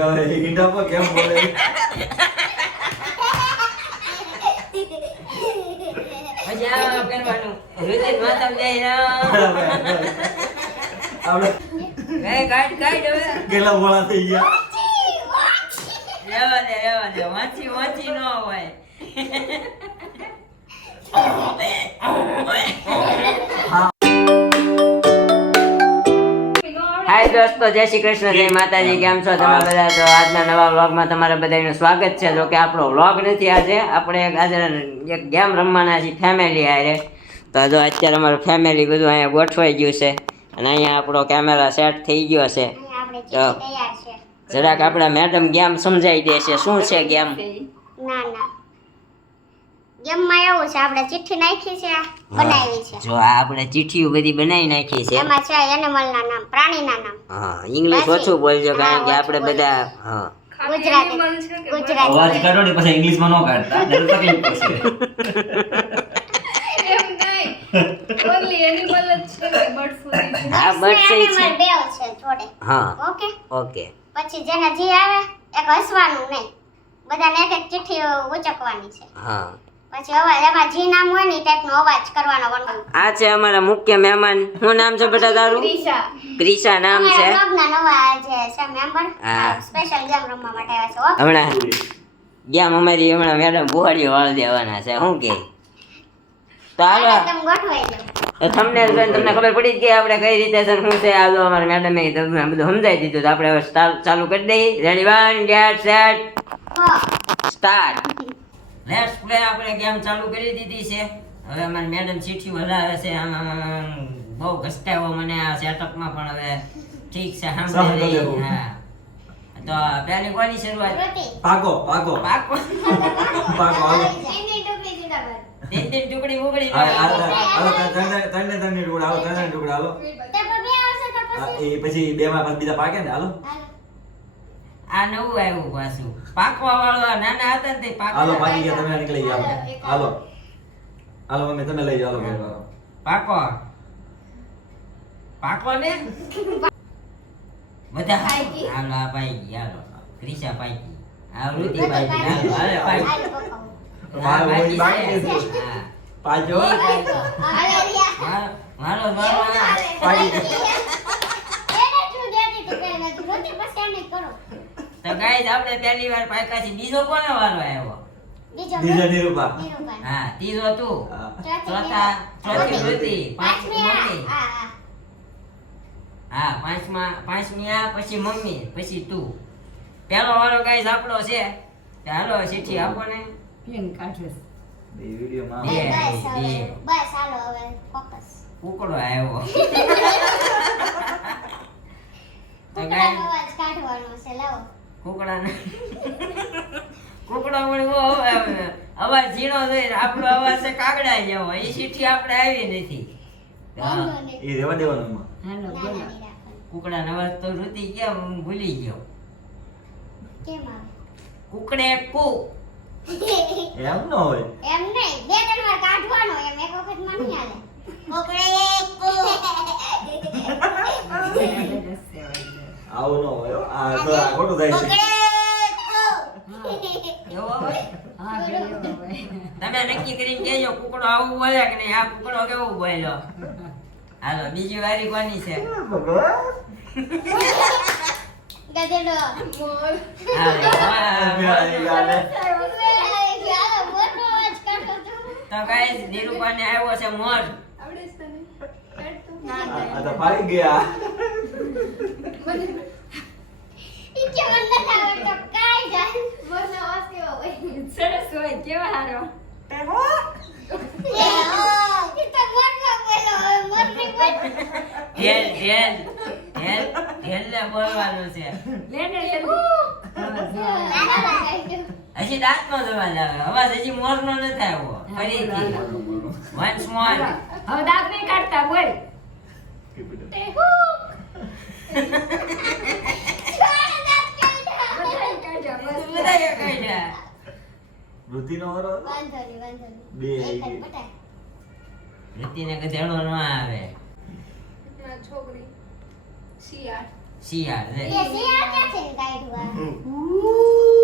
ઈંડા પર કેમ બોલે? મજા કરવાનું રુચિત માતા જાય આપણે કાઢ હવે કેટલા બોળા થઈ ગયા? રેવા દે વાંચી ન હોય. હાય દોસ્તો, જય શ્રી કૃષ્ણ, જય માતાજી. કેમ છો તમે બધા? તો આજના નવા વ્લોગમાં તમારા બધાનું સ્વાગત છે. જો કે આપણો વ્લોગ નથી આજે, આપણે આજે એક ગેમ રમવાના છીએ ફેમિલી હારે. તો જો અત્યારે અમારું ફેમિલી બધું અહીંયા ગોઠવાઈ ગયું છે અને અહીંયા આપણો કેમેરા સેટ થઈ ગયો છે. તો જરાક આપણા મેડમ ગેમ સમજાઈ દેશે. શું છે ગેમ? ગેમમાં એવું છે, આપણે ચિઠ્ઠી નાખી છે, બનાવી છે. જો આ આપણે ચિઠ્ઠીઓ બધી બનાવી નાખી છે. એમાં છે એનિમલના નામ, પ્રાણીના નામ. હા, ઇંગ્લિશ ઓછું બોલજો કારણ કે આપણે બધા હા ગુજરાતી અવાજ કાઢો ને પછી ઇંગ્લિશમાં નો કાઢતા, નહીતર તકલીફ પડશે. એમ નહીં, ઓનલી એનિમલ જ છે કે બર્ડ્સ હોય છે? હા, બર્ડ છે એનિમલ બે છે જોડે. હા ઓકે, ઓકે. પછી જેને જી આવે એક હસવાનું નહીં, બધાને એક એક ચિઠ્ઠી ઉચકવાની છે. હા, પછી અવાજ એમાં જી નામ હોય ને એ ટાઈપનો અવાજ કરવાનો. આ છે અમારા મુખ્ય મહેમાન. શું નામ છે બેટા તારું? ક્રિશા. ક્રિશા નામ છે. અમારા બ્લોગના નવા જે છે મેમ્બર, હા. સ્પેશિયલ ગેમ રમવા માટે આવ્યા છે. ઓકે, હમણાં ગેમ અમારી હમણાં મેડમ બુહાડીઓ વાળ દેવાના છે. શું કે તો હાલો તમે ગોઠવાઈ જાઓ. તમને તમને ખબર પડી જ ગઈ આપણે કઈ રીતે છે શું છે. હાલો અમારા મેડમે તમને બધું સમજાવી દીધું. તો આપણે હવે ચાલુ કરી દઈએ. રેડી, 1 ગેટ સેટ હા, સ્ટાર્ટ. Let's play. આપણે ગેમ ચાલુ કરી દીધી છે. હવે અમારી મેડમ ચિઠ્ઠી વધારે છે. આમ બહુ ઘસકાયો મને આ સેટઅપમાં, પણ હવે ઠીક છે. સાંભળી લઈએ. હા, તો પહેલી કોની શરૂઆત? પ્રતિ પાકો પાકો પાકો હાલો. એની ટુકડી જીંદાબાદ. તીન ટુકડી ઉગડી હાલો ત્રણે ટુકડા હાલો, ત્રણે ટુકડા હાલો. તે પર બે આવશે તો પછી એ પછી બે માં પાછા બીજા પાકે ને. હાલો હાલો. આ નવું આવ્યું પાછું. પાકવા વાળો નાના હતા ને તે હાલો પાકવા પાકી ગયા, તમે નીકળી ગયા. હાલો હાલો મમ્મી તમે લઈ જાઓ. હાલો પાકો પાકો ને બધા પાકી. હાલો આ પાકી. હાલો ક્રિશા પાકી. આ વૃત્તિ પાકી. હાલો હાલે પાકી. હાલો પકાવો. હા, બાકી પાકી છે. છે. હા. પાજો ઈ પાકી. હાલો રિયા. મારો મારો પાકી એને શું દેતી તો કઈ નથી. રોટી પછી એને કરો. તો ગાઈસ આપણે પહેલી વાર પાક્યા છે. બીજો કોનો વારો આવ્યો? બીજો બીજા નિરૂપા. નિરૂપણ. હા, ત્રીજો તું. હા. ચોથી વૃત્તિ. પાંચમી આ. મમ્મી. હા હા. હા, પાંચમી આ, પછી મમ્મી, પછી તું. પહેલો વારો ગાઈસ આપણો છે. તો હાલો ચિઠ્ઠી આપો ને. એ વિડીયોમાં બે. બસ હાલો હવે ફોકસ. કુકડો આવ્યો. તો કુકડાનો ગાઈસ અવાજ કાઢવાનો છે. લાવો. કુકડાને કુકડો વળી અવાજ ઝીણો થઈ. આપણો અવાજ છે કાગડા જેવો. એ ચિઠ્ઠી આપણે આવી નથી. વાંધો નહીં. એ રેવા દેવાનું. હાલો ના, બોલો. ના, નહીં રાખવાનું. કુકડાનો અવાજ તો ઋતિ કેમ ભૂલી ગયો. કેમ આવે? કુકડે કુ. એમ ન હોય. એમ નહીં, બે ત્રણ વાર કાઢવાનો. એમ એક વખતમાં નહીં હાલે. કોકડે આવું ન હોય હો. આ તો આ ખોટું થાય છે. એવો હોય? તમે નક્કી કરીને કહેજો કુકડો આવું બોલે કે નહીં. આ કુકડો કેવું બોલ્યો. હાલો બીજી વારી કોની છે? ગધેડો. મોર. હાલો, હાલો, મોટો અવાજ કાઢો છો. તો ગાઈસ નિરૂપાને આવ્યો છે મોર. આવડે છે તને? કાઢ તું. આ તો પાડી ગયા. ઈ કે મને નથી આવડતો. કાંઈ જાય. મોરનો અવાજ કેવો હોય? સરસ હોય. કેવા હારો. એ હો. ઈ તો મોરનો બોલ્યો. હવે મોરની બોલ. ઢેલ ને બોલવાનું છે. હજી દાંતનો જ અવાજ આવે. અવાજ હજી મોરનો નથી આવ્યો. ફરીથી વન્સ મોર. હવે દાંત નહીં કાઢતા બોલ. તે હો. બધાએ કાઢ્યા. વૃત્તિનો વારો હતો? વાંધો નહીં, વાંધો નહીં. બે એક આવી જ ગઈ. પટાય. વૃત્તિને ગધેડો ન આવે. ના છોકરી શિયાળ. શિયાળ રે એ શિયાળ ક્યાંથી કાઢ્યું આ?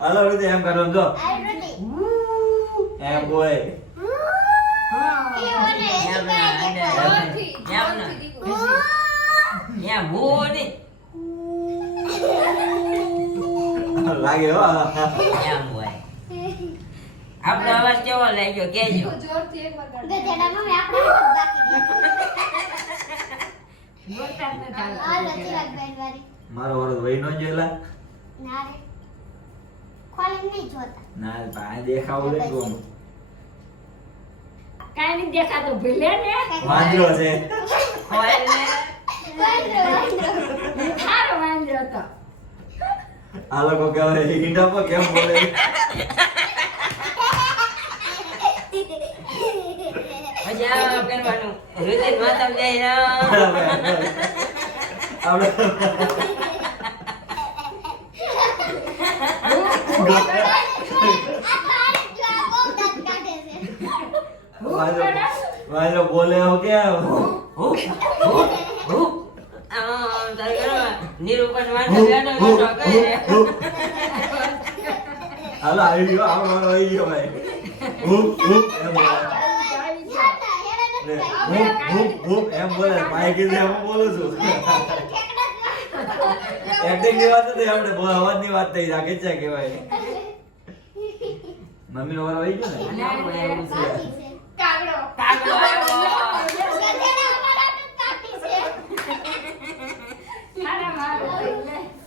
હાલો રીતે એમ કરવાનું જો એમ બોય જોરથી દીકુ. યા ભૂવો ને લાગે હો એમ હોય આપણો અવાજ કેવો લાગ્યો કેજો દીકુ જોરથી એકવાર કાઢ. ગધેડા મમ્મી આપણે બાકી દે હાલો ચિરાગબેન વાળી મારો વરદ વહી નો જેલા ના રે ખોલીને નહીં જોતા ના ભાઈ દેખાવું દે કોમ કાઈ નહીં દેખાતો ભલે ને વાંદરો છે હોય ને સારો વાંદરો હતો આ લોકો કહેવાય ઈંડા પર કેમ બોલે પછી આમ કરવાનું રુચિત માતા જાય આપણે વાંદરો બોલે હો કેમ નિરૂપણ વાંધો બેઠો બેઠો કહે હાલો આવી ગયો આપણો આવી ગયો ભાઈ હુપ હુપ એમ બોલે હુપ હુપ હુપ એમ બોલે ભાઈ કીધું એમ બોલું છું એક્ટિંગ ની વાત નથી આપણે બહુ અવાજ ની વાત થઈ રાખે છે કેવાય મમ્મી નો વારો આવી ગયો ને આપણે એવું છે કાગડો. કાગડો આવ્યો સારા મારો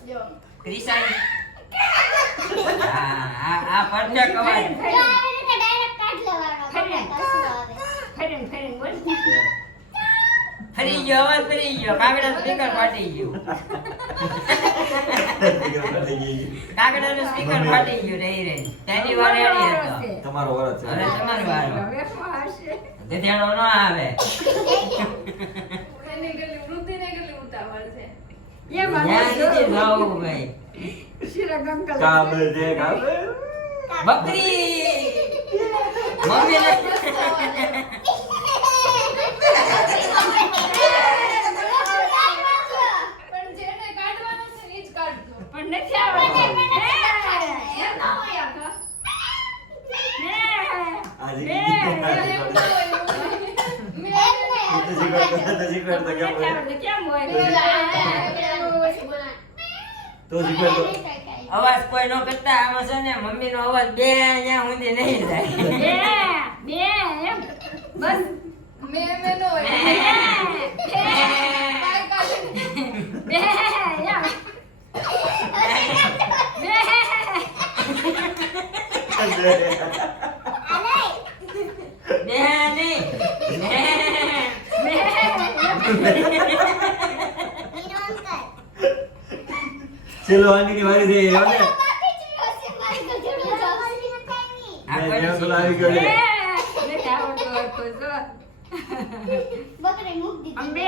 જો. ક્રિશન આ પરફેક્ટ અવાજ ફરીને બોલ ફરી ગયો અવાજ ફરી ગયો કાગડા સ્પીકર ફાટી ગયું કાગડાનું સ્પીકર ફાટી ગયું રહી રહી તેની વાર એડી હતો તમારો વરસ છે હવે તમારી વાર હવે શું હશે ગધેડો ન આવે એને ગલી વૃદ્ધિને ગલી ઉતાવળ છે. એમાં ત્યાં સુધી જાવું ભાઈ શિરક અંકલ કાબે છે કાબે બકરી મમ્મી ને પણ જેને કાઢવાનું છે ને ઈ જ કાઢજો. પણ નથી આવડતું એમ ના હોય આખા. આજે બે. એમ ના હોય. તો શીખવાડ તો કેમ નથી હોય આવડતું કેમ હોય તો શીખવાડ તો અવાજ કોઈ નો કરતા આમાં છે ને મમ્મી નો અવાજ બે અહીંયા સુધી નહીં જાય બે એમ બસ મેં નો હોય. કાંઈ કાઢે નહીં. બે એમ બે નહીં ચલો આની ની વારી થઈ હવે આ ને કોઈ જેમ તો આવી ગયો છે નથી આવડતું હતું જો બકરી મૂક દીધી બે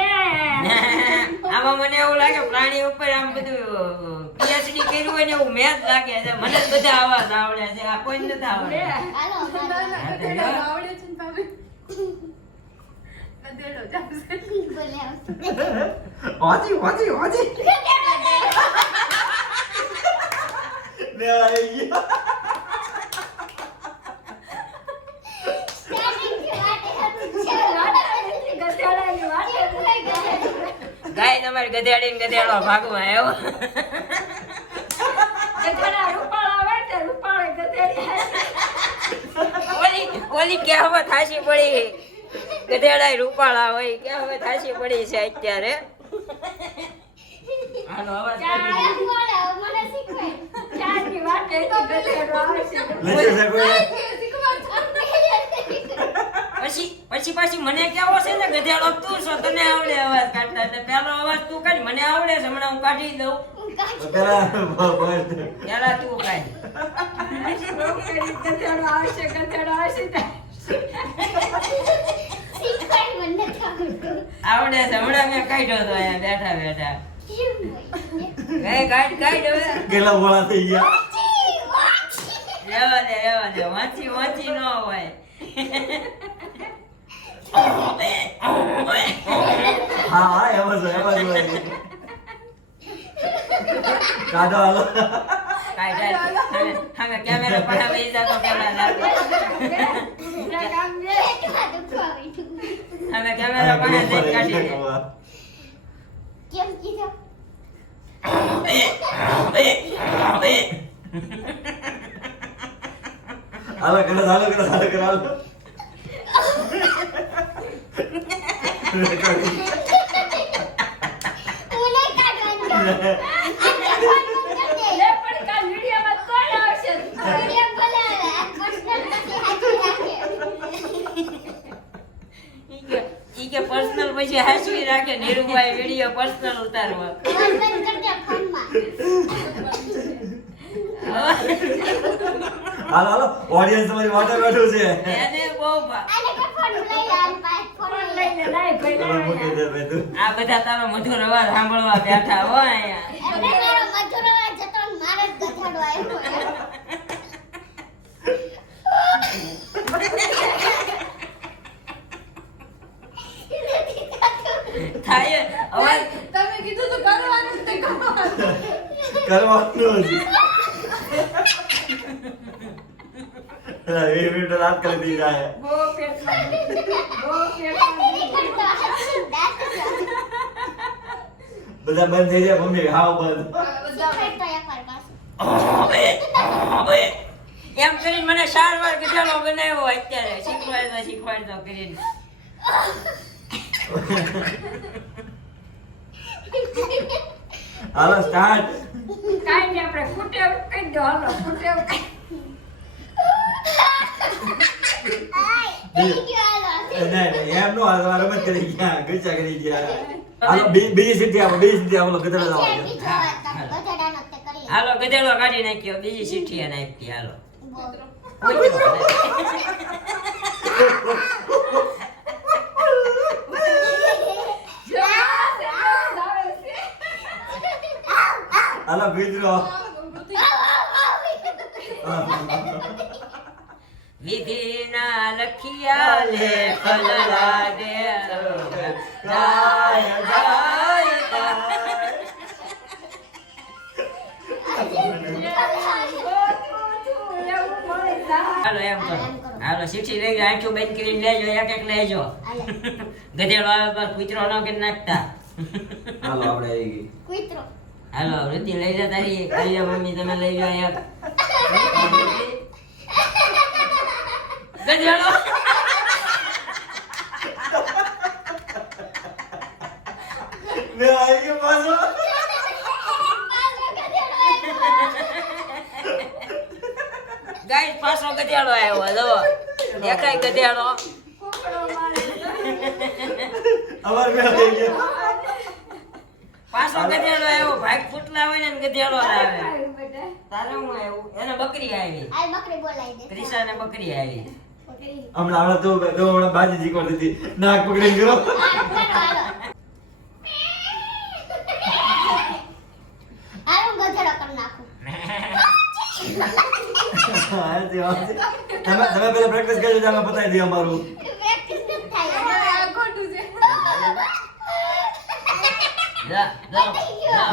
આમાં મને એવું લાગે પ્રાણી ઉપર આમ બધું પીએચડી કર્યું હોય ને એવું મેચ લાગે છે મને જ બધા અવાજ આવડે છે આ કોઈ નથી આવડે હાલો ના, ના, ગધેડો આવડે છે ને ભાભી. ગધેડો જ આવશે. બોલે આવશે વાજી વાજી વાજી ને આવી ગયો ગધેડાની વાત ગાય તમારી ગધેડી ને ગધેડો ભાગમાં આવ્યો ગધેડા રૂપાળા હોય ને રૂપાળે ગધેડી ઓલી કહેવત હાસી પડી ગધેડા રૂપાળા હોય કહેવત હાસી પડી છે અત્યારે આનો અવાજ કરી મને શીખવાય ચારની વાત એ તો ગધેડો આવશે લેશે છે કોઈ પછી પાછી મને કેવો છે ને ગધેડો તું છો તને આવડે અવાજ કાઢતા એટલે પેલો અવાજ તું કાઢ મને આવડે છે હમણાં હું કાઢી દઉં પેલા પેલા તું કાઢ ગધેડો આવશે શીખવાય મને આવડતું આવડે છે હમણાં મેં કાઢ્યો તો અહીંયા બેઠા કેમ હોય કાઢ હવે કેટલા બોળા થઈ ગયા રેવા દે વાંચી ન હોય. હા એમ જ હોય કાઢો હાલો હવે કેમેરા પર હવે ઈ જાતો કેમેરા પેટમાં દુખવા માંડ્યું. હવે કેમેરા પર જઈ કાઢી દે. કેમ કીધું? હાલો કરો હાલો હું નહીં કાઢવાનું. આ ફોન બંધ કરી દે. લે પણ કાલ વિડીયોમાં કોણ આવશે? વિડીયો બોલાવે. આ પર્સનલ પછી હાચવી રાખે. ઈ કે પર્સનલ પછી હાચવી રાખે. નીરુભાઈ વિડિયો પર્સનલ ઉતારવા. ફોન બંધ કરી દે ફોનમાં. હાલો ઓડિયન્સ તમારી વાટે બેઠું છે એને બહુ આને કોઈ ફોન લઈ લે. આની પાસે ફોન ફોન લઈ લે. લઈને લાય ભાઈ તમે મૂકી દે ભાઈ તું આ બધા તારો મધુર અવાજ સાંભળવા બેઠા હોય અહીંયા. એમને મારો મધુર અવાજ જતો ને મારે જ ગધેડો આવ્યો. થાય અવાજ તમે કીધું તો કરવાનું તે કરવાનું. કરવાનું જ 20 મિનિટ રાત કરી દી જાય બહુ પેટમાં નહીં કરતો. હાચી દાંત છે. બધા બંધ થઈ જાય મમ્મી હાવ બંધ શીખવાડ તો એકવાર પાછું. એમ કરીને મને 4 વાર ગધેડો બનાવ્યો અત્યારે શીખવાડતો કરીને. હાલો સ્ટાર્ટ કાઈ નહીં આપણે ફૂટેવ કહી દો હાલો ફૂટેવ આય, થઈ ગયો હાલો. નહીં એમ નો હાલ રમત કરી ગયા ગચ્ચા કરી ગયા હાલો બીજી સીટી આપો ગધેડા લાવો બીજો વાત તમે ગધેડાનો તે કરી. હાલો ગધેડો કાઢી નાખ્યો. બીજી ચીઠી એને આપી. હાલો બોલ. હાલો ગુજરો વિધિના લખિયા લેખ લાગે ગાય ગાય ગાય. હાલો એમ કરો. હાલો ચીઠી લઈ જાઓ. આંખો બંધ કરીને લેજો. એક લેજો. ગધેડો આવે પર કૂતરો ન કરી નાખતા. હાલો આપણે આવી ગઈ કૂતરો. હાલો વૃદ્ધિ લઈ જા તારી. લઈ જાઓ મમ્મી તમે લઈ જાઓ એક. ગધેડો ને આવી ગયો પાછો ગાય પાછો ગધેડો આવ્યો. જો દેખાય ગધેડો. અમાર બે થઈ ગયો પાછો ગધેડો આવ્યો. ભાગ ફૂટલા હોય ને ગધેડો આવે. બેટા તારે હું આવ્યું. એને બકરી આવી. આ બકરી બોલાવી દે. ક્રિશાને બકરી આવી. બકરી. હમણાં તો હમણાં બાજી શીખવાડી દીધી નાક પકડીને કરો આ કરો હાલો. હાલો હું ગધેડો કરી નાખું. તમે પેલા પ્રેક્ટિસ કરજો તમે બતાવી દઈએ અમારું પ્રેક્ટિસ નથી થાય. આ ખોટું છે. જા, જા, જા,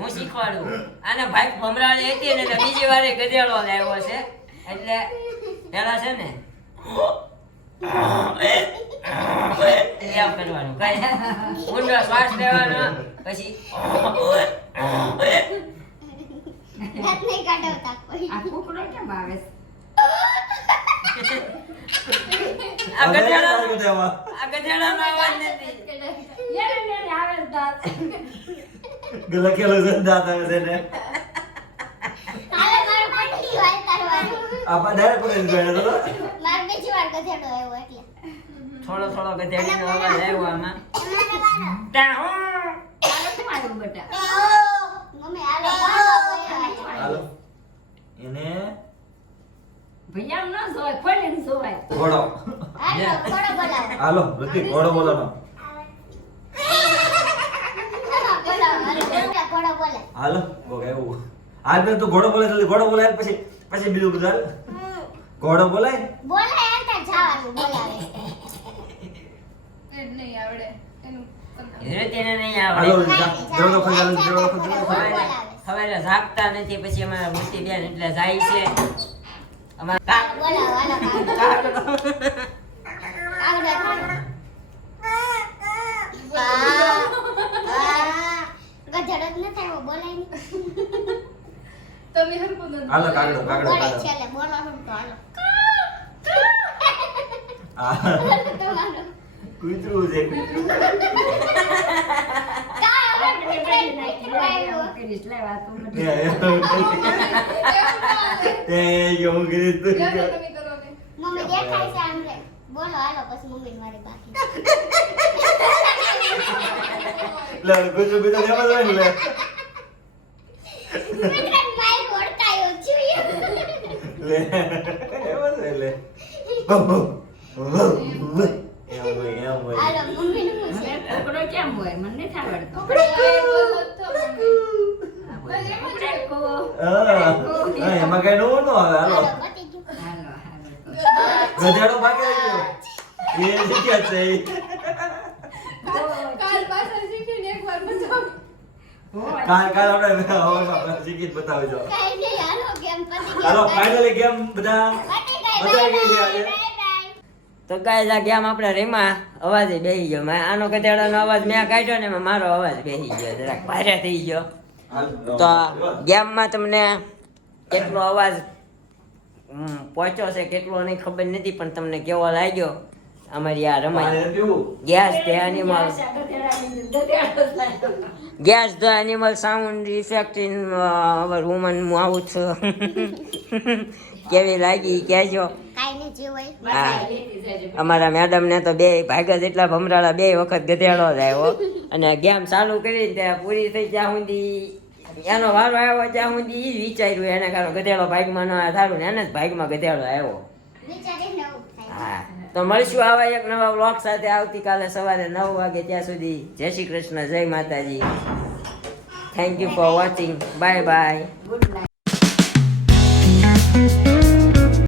હું શીખવાડું. આને ભાઈ ભમરાળી હતી ને એટલે બીજી વારે ગધેડો લાવ્યો છે. એટલે પેલા છે ને એમ કરવાનું. કઈ ઊંડો શ્વાસ લેવાનો. પછી દાંત નહીં કાઢવતા કોઈ. આ કુકડો કેમ આવે છે? આ ગધેડો ગધેડા આ ગધેડાનો અવાજ નથી. યારે યારે આવે છે દાંત. લખેલો છે દાંત આવે છે ને હાલો મારે પટી વાર કરવાનું. આપા ડાયરેક્ટ પકડીને ગયો તો મારે બીજી વાર ગધેડો આવ્યો એટલે. થોડો ગધેડીનો અવાજ આવ્યો આમાં. તમારે મારો. ટાહું. તારે શું આવ્યું બેટા? મમ્મી હાલો બાબા હાલો એને ભૈયા ન જોવાય ખોલીને જોવાય. ઘોડો હાલો થોડો બોલાવો. હાલો ઋતિક ઘોડો બોલાવો બોલાવો હાલો ઘોડો બોલે. હાલો બોગ એવું હાલ પેલા તું ઘોડો બોલાય જલ્દી ઘોડો બોલાય પછી પછી બીજું બધું હાલ. ઘોડો બોલાય બોલાય અંતર જવાનું બોલાવે એ નહીં આવડે એનું ધીરેધીરે નહીં હાલો આવડે દરવાજો ખોલ દરવાજો ખોલ બોલાવે હવે જાગતા નથી પછી અમારા મોટી બેન એટલે જાય છે અમારા બોલાવો હાલો કાગડો. આગળ ગધેડો જ નથી આવ્યો બોલાય નહીં તમે હરકું નથી હાલો કાગડો કાગડો બોલાય કાગડો. છેલ્લે બોલો હું તો હાલો આ તમારો કૂતરું છે કૂતરું. કરીશ લે વાત તું એ કેવું કરીશ તું? તમે કરો ને મમ્મી દેખાય છે આમ રે બોલો હાલો પછી મમ્મી મારી બાકી લે કૂતરું કૂતરું લેવા જાય ને લે. મિત્રન માઈ ઓળખાયો છું લે એવા છે લે. બમ બમ બમ બમ. એમ હોય. હાલો મમ્મી નું છે છોકરો કેમ હોય મને નથી આવડતો હા એમાં કઈ નવું ન આવે હાલો. હાલો પતી ગયું હાલો હાલો ગધેડો ભાગે ગયો. એ શીખ્યા છે એ. કાલ પાછળ શીખીને એકવાર બતાવો કાલ આપણે શીખી જ બતાવજો. કાઈ નહીં હાલો ગેમ પતી ગઈ હાલો ફાઇનલી ગેમ બધા પતી મજા ગઈ આવી ગઈ છે બાય આજે. બાય તો ગાઈસ આ ગેમ આપણે રેમાં અવાજ બેસી ગયો આનો ગધેડાનો અવાજ મેં કાઢ્યો ને એમાં મારો અવાજ બેસી ગયો જરાક ભારે થઈ ગયો તો આ ગેમમાં તમને કેટલો અવાજ પહોંચ્યો છે કેટલો નહીં ખબર નથી પણ તમને કેવો લાગ્યો અમારી આ રમાઈ guess the animal guess the animal sound effect in our woman mouth કેવી લાગી કહેજો કાઈ નહીં જે હોય હા અમારા મેડમ ને તો બે ભાગ્યા જેટલા ભમરાળા બે વખત ગધેડો જ આવ્યો અને ગેમ ચાલુ કરી ત્યાં પૂરી થઈ જ્યાં સુધી એનો વારો આવ્યો ત્યાં સુધી એ જ વિચાર્યું એને કારો ગધેડો ભાગમાં ન આવ્યો સારું ને એને જ ભાગમાં ગધેડો આવ્યો વિચારીને નવું થાય હા તો મળશું આવા એક નવા બ્લોગ સાથે આવતીકાલે સવારે 9 વાગે ત્યાં સુધી જય શ્રી કૃષ્ણ જય માતાજી thank you for watching bye bye good night